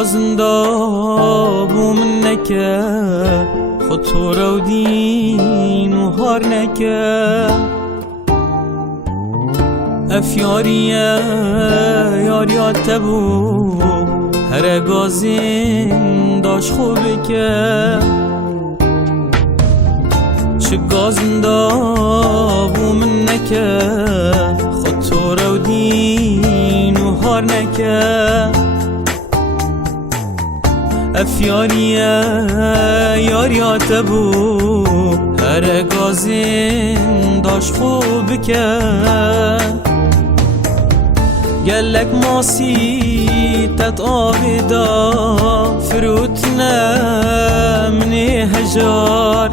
گازندا بو من نکه خود تو رو دین و هار نکه افیاریه یاریا تبو هر گازین داش خوبه که چه گازندا بو من نکه خود تو رو دین و هار نکه افیاریه یاریا تبو هر گازین داش خوبه که گلک ماسی تت آبدا فروتنا منی هجار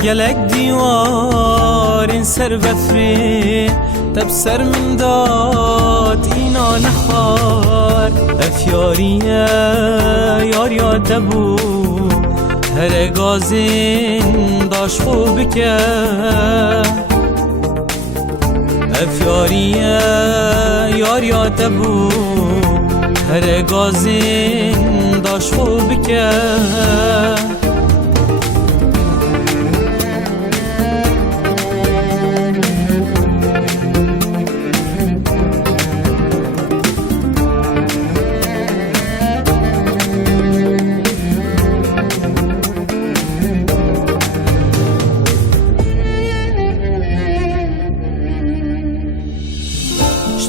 گلک دیوار سر بفری تب سر من داد اینا نخار افیاریه یاریا تبو هر گازین داش خوب که افیاریه یاریا تبو هر گازین داش خوب که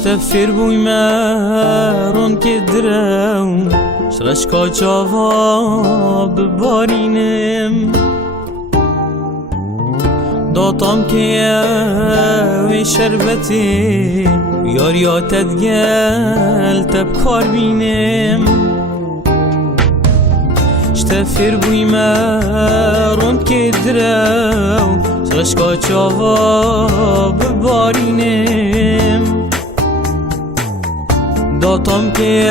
شتفر بوی مرون که درم شرشکا جاوا ببارینم داتام که وی شربتی یاریا تدگل تب کار بینم شتفر بوی مرون که درم شرشکا جاوا ببارینم داتم که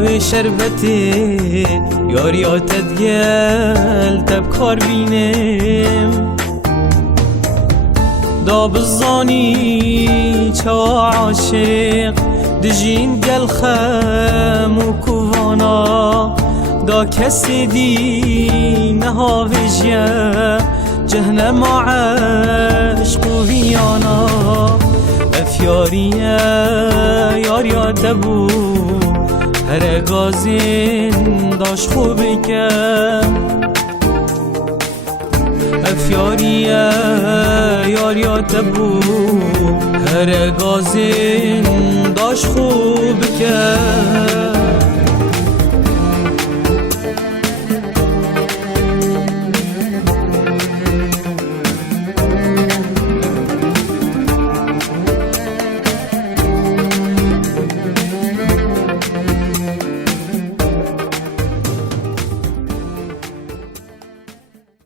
وی شربتی یاریا تدگل تب کار بینم دا بزانی چه عاشق دجین گل خم و کوانا دا کسی دی نها ویجه جهنم عشق و ویانا افیاریه یاریا تبو هر گازین داش خوبه که افیاریه یاریا تبو هر گازین داش خوبه که